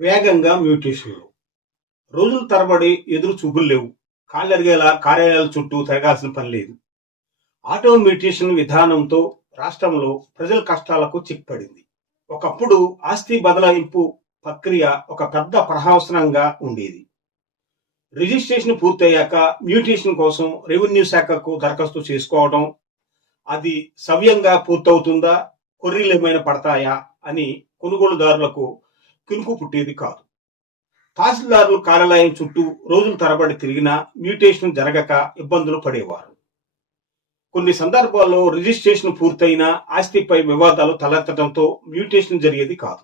వేగంగా మ్యూటేషన్లు రోజుల తరబడి ఎదురు చూపులు లేవు. కాళ్ళెరిగేలా కార్యాలయాల చుట్టూ తిరగాల్సిన పని లేదు. ఆటో మ్యూటేషన్ విధానంతో రాష్ట్రంలో ప్రజల కష్టాలకు చిక్పడింది. ఒకప్పుడు ఆస్తి బదలాయింపు ప్రక్రియ ఒక పెద్ద ప్రహసనంగా ఉండేది. రిజిస్ట్రేషన్ పూర్తయ్యాక మ్యూటేషన్ కోసం రెవెన్యూ శాఖకు దరఖాస్తు చేసుకోవడం అది సవ్యంగా పూర్తవుతుందా కొర్రీలు ఏమైనా పడతాయా అని కొనుగోలుదారులకు కినుకు పుట్టేది కాదు. తహసీల్దారులు కార్యాలయం చుట్టూ రోజుల తరబడి తిరిగినా మ్యూటేషన్ జరగక ఇబ్బందులు పడేవారు. కొన్ని సందర్భాల్లో రిజిస్ట్రేషన్ పూర్తయిన ఆస్తిపై వివాదాలు తలెత్తడంతో మ్యూటేషన్ జరిగేది కాదు.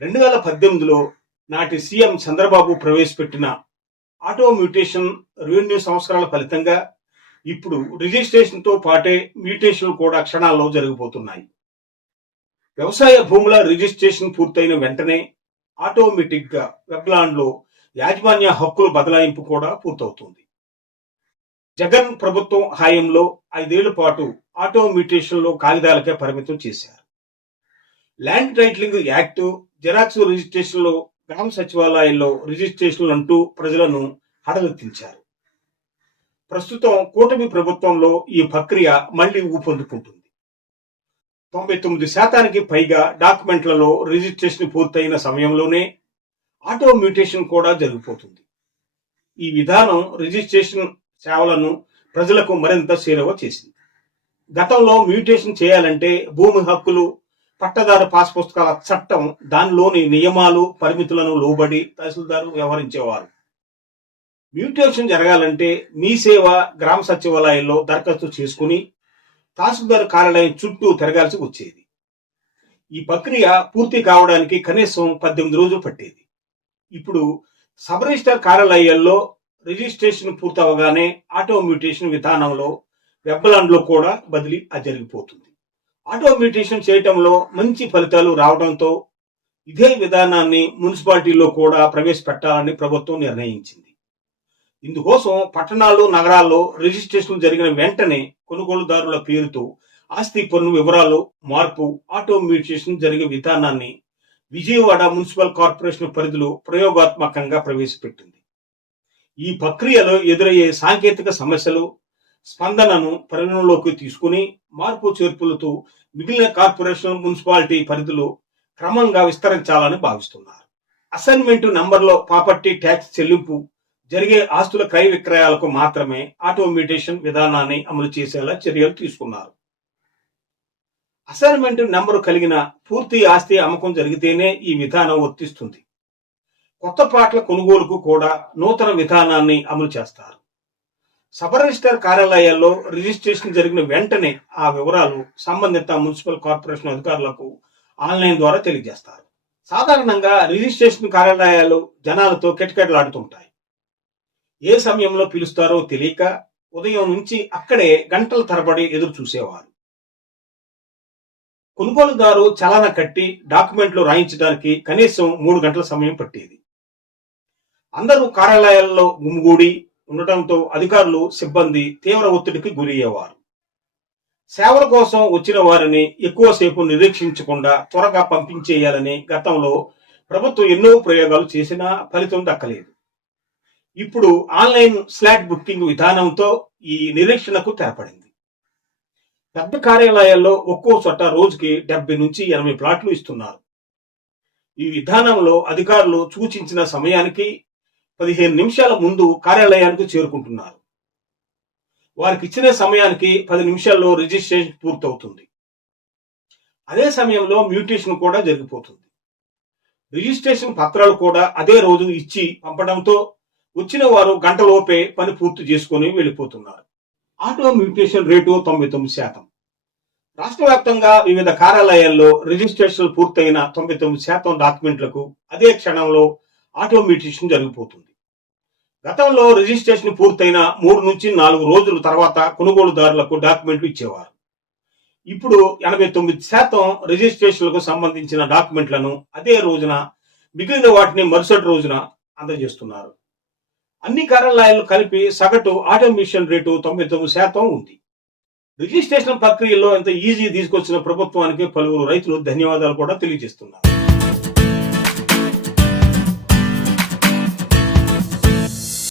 రెండు వేల పద్దెనిమిదిలో నాటి సీఎం చంద్రబాబు ప్రవేశపెట్టిన ఆటో మ్యూటేషన్ రెవెన్యూ సంస్కరణల ఫలితంగా ఇప్పుడు రిజిస్ట్రేషన్తో పాటే మ్యూటేషన్లు కూడా క్షణాల్లో జరిగిపోతున్నాయి వ్యవసాయ భూముల రిజిస్ట్రేషన్ పూర్తయిన వెంటనే ఆటోమేటిక్గా వెబ్లాండ్లో యాజమాన్య హక్కుల బదలాయింపు కూడా పూర్తవుతుంది. జగన్ ప్రభుత్వం హాయంలో ఐదేళ్ళ పాటు ఆటో లో కాగితాలకే పరిమితం చేశారు. ల్యాండ్ టైటిలింగ్ యాక్ట్ జెరాక్స్ రిజిస్ట్రేషన్లో గ్రామ సచివాలయాల్లో రిజిస్ట్రేషన్లు అంటూ ప్రజలను హడలెత్తించారు. ప్రస్తుతం కూటమి ప్రభుత్వంలో ఈ ప్రక్రియ మళ్ళీ ఊపందుకుంటుంది. తొంభై తొమ్మిది శాతానికి పైగా డాక్యుమెంట్లలో రిజిస్ట్రేషన్ పూర్తయిన సమయంలోనే ఆటో మ్యూటేషన్ కూడా జరిగిపోతుంది. ఈ విధానం రిజిస్ట్రేషన్ సేవలను ప్రజలకు మరింత చేరువ చేసింది. గతంలో మ్యూటేషన్ చేయాలంటే భూమి హక్కులు పట్టదారు పాస్ పుస్తకాల చట్టం దానిలోని నియమాలు పరిమితులను లోబడి తహసీల్దారు వ్యవహరించేవారు. మ్యూటేషన్ జరగాలంటే మీ సేవ గ్రామ సచివాలయంలో దరఖాస్తు చేసుకుని తహసీల్దార్ కార్యాలయం చుట్టూ తిరగాల్సి వచ్చేది. ఈ ప్రక్రియ పూర్తి కావడానికి కనీసం పద్దెనిమిది రోజులు పట్టేది. ఇప్పుడు సబ్ రిజిస్టర్ కార్యాలయాల్లో రిజిస్ట్రేషన్ పూర్తవగానే ఆటోమ్యూటేషన్ విధానంలో వెబ్బలాండ్లో కూడా బదిలీ జరిగిపోతుంది. ఆటోమ్యూటేషన్ చేయటంలో మంచి ఫలితాలు రావడంతో ఇదే విధానాన్ని మున్సిపాలిటీలో కూడా ప్రవేశపెట్టాలని ప్రభుత్వం నిర్ణయించింది. ఇందుకోసం పట్టణాలు నగరాల్లో రిజిస్ట్రేషన్ జరిగిన వెంటనే కొనుగోలుదారుల పేరుతో ఆస్తి పన్ను వివరాలు మార్పు ఆటో జరిగే విధానాన్ని విజయవాడ మున్సిపల్ కార్పొరేషన్ పరిధిలో ప్రయోగాత్మకంగా ప్రవేశపెట్టింది. ఈ ప్రక్రియలో ఎదురయ్యే సాంకేతిక సమస్యలు స్పందనను పరిగణలోకి తీసుకుని మార్పు చేర్పులతో మిగిలిన కార్పొరేషన్ మున్సిపాలిటీ పరిధిలో క్రమంగా విస్తరించాలని భావిస్తున్నారు. అసైన్మెంట్ నంబర్లో ప్రాపర్టీ ట్యాక్స్ చెల్లింపు జరిగే ఆస్తుల క్రయ విక్రయాలకు మాత్రమే ఆటోమేటేషన్ విధానాన్ని అమలు చేసేలా చర్యలు తీసుకున్నారు. అసైన్మెంట్ నెంబరు కలిగిన పూర్తి ఆస్తి అమ్మకం జరిగితేనే ఈ విధానం వర్తిస్తుంది. కొత్త పాటల కొనుగోలుకు కూడా నూతన విధానాన్ని అమలు చేస్తారు. సబ్ రిజిస్టర్ కార్యాలయాల్లో రిజిస్ట్రేషన్ జరిగిన వెంటనే ఆ వివరాలు సంబంధిత మున్సిపల్ కార్పొరేషన్ అధికారులకు ఆన్లైన్ ద్వారా తెలియజేస్తారు. సాధారణంగా రిజిస్ట్రేషన్ కార్యాలయాలు జనాలతో కిటకిటలాడుతుంటాయి. ఏ సమయంలో పిలుస్తారో తెలియక ఉదయం నుంచి అక్కడే గంటల తరబడి ఎదురు చూసేవారు. కొనుగోలుదారు చలాన కట్టి డాక్యుమెంట్లు రాయించడానికి కనీసం మూడు గంటల సమయం పట్టేది. అందరూ కార్యాలయాల్లో గుమిగూడి ఉండటంతో అధికారులు సిబ్బంది తీవ్ర ఒత్తిడికి గురయ్యేవారు. సేవల కోసం వచ్చిన వారిని ఎక్కువసేపు నిరీక్షించకుండా త్వరగా పంపించేయాలని గతంలో ప్రభుత్వం ఎన్నో ప్రయోగాలు చేసినా ఫలితం దక్కలేదు. ఇప్పుడు ఆన్లైన్ స్లాట్ బుకింగ్ విధానంతో ఈ నిరీక్షణకు తెరపడింది. పెద్ద కార్యాలయాల్లో ఒక్కో చోట రోజుకి డెబ్బై నుంచి ఎనభై ప్లాట్లు ఇస్తున్నారు. ఈ విధానంలో అధికారులు సూచించిన సమయానికి పదిహేను నిమిషాల ముందు కార్యాలయానికి చేరుకుంటున్నారు. వారికి ఇచ్చిన సమయానికి పది నిమిషాల్లో రిజిస్ట్రేషన్ పూర్తవుతుంది. అదే సమయంలో మ్యూటేషన్ కూడా జరిగిపోతుంది. రిజిస్ట్రేషన్ పత్రాలు కూడా అదే రోజు ఇచ్చి పంపడంతో వచ్చిన వారు గంటలోపే పని పూర్తి చేసుకుని వెళ్ళిపోతున్నారు. ఆటో మ్యూటేషన్ రేటు తొంభై తొమ్మిది శాతం. రాష్ట్ర వ్యాప్తంగా వివిధ కార్యాలయాల్లో రిజిస్ట్రేషన్ పూర్తయిన తొంభై తొమ్మిది శాతం డాక్యుమెంట్లకు అదే క్షణంలో ఆటో మ్యూటేషన్ జరిగిపోతుంది. గతంలో రిజిస్ట్రేషన్ పూర్తయిన మూడు నుంచి నాలుగు రోజుల తర్వాత కొనుగోలుదారులకు డాక్యుమెంట్లు ఇచ్చేవారు. ఇప్పుడు ఎనభై తొమ్మిది శాతం రిజిస్ట్రేషన్లకు సంబంధించిన డాక్యుమెంట్లను అదే రోజున మిగిలిన వాటిని మరుసటి రోజున అందజేస్తున్నారు. అన్ని కార్యాలయాలు కలిపి సగటు ఆటోమేషన్ రేటు తొంభై తొమ్మిది శాతం ఉంది. రిజిస్ట్రేషన్ ప్రక్రియలో ఎంత ఈజీ తీసుకొచ్చిన ప్రభుత్వానికి పలువురు రైతులు ధన్యవాదాలు కూడా తెలియజేస్తున్నారు.